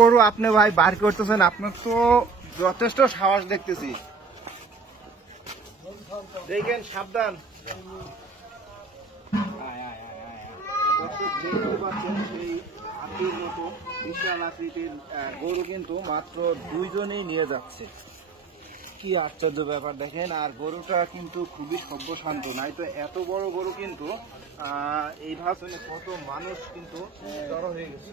গরু আপনি ভাই বার করতেছেন, আপনার তো যথেষ্ট সাহস দেখতেছি। দেখেন সাবধান। বিশাল আকৃতির গরু কিন্তু মাত্র দুইজনেই নিয়ে যাচ্ছে। কি আশ্চর্য ব্যাপার দেখেন। আর গরুটা কিন্তু খুবই সভ্য শান্ত, নাই তো এত বড় গরু কিন্তু এই ভাষণে কত মানুষ কিন্তু জড়ো হয়ে গেছে।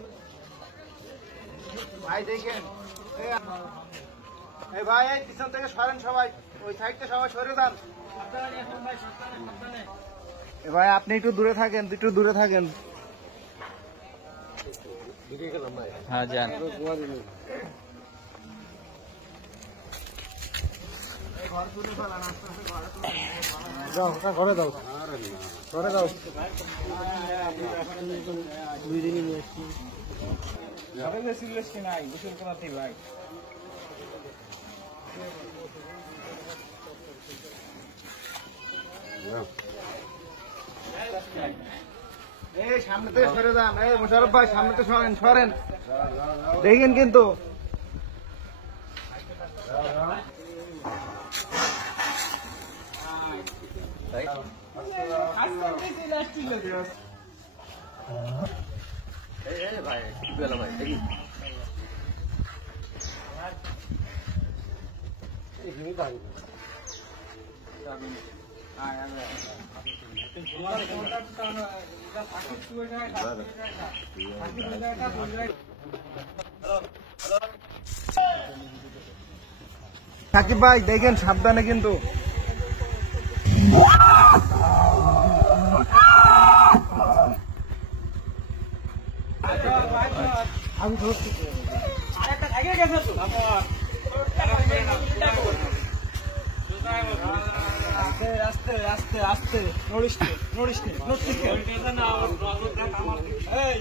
ভাই দেখেন, এই ভাই এই পিছন থেকে সরেন, সবাই ওই সাইডটা সবাই সরে যান। ভাই আপনি একটু দূরে থাকেন, একটু দূরে থাকেন। হ্যাঁ যান। ঘরে দাও, ঘরে দাও। দুই দিনই নিয়ে এসছি। নাই গোসল করাতে ভাই। এই সামনে থেকে সরে যান। এই মোশাররফ ভাই সামনে থেকে সরেন, সরেন। দেখেন কিন্তু ভাই দেখি সাকিব ভাই দেখেন সাবধানে কিন্তু। আমি ধরছি আস্তে আস্তে আস্তে, নড়িস নে, নড়িস নে, নড়ছিস কেন? এই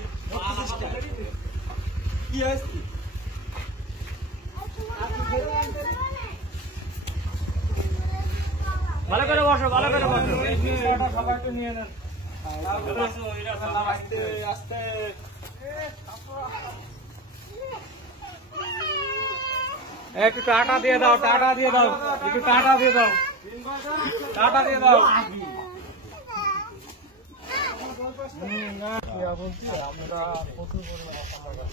কি হয়েছে? ভালো করে বসো, ভালো করে বসো। সবাই একটু নিয়ে নেন। আস্তে আস্তে। একটু টাটা দিয়ে দাও, টাটা দিয়ে দাও, একটু টাটা দিয়ে দাও, টাটা দিয়ে দাও। আমরা প্রচুর পরিমাণে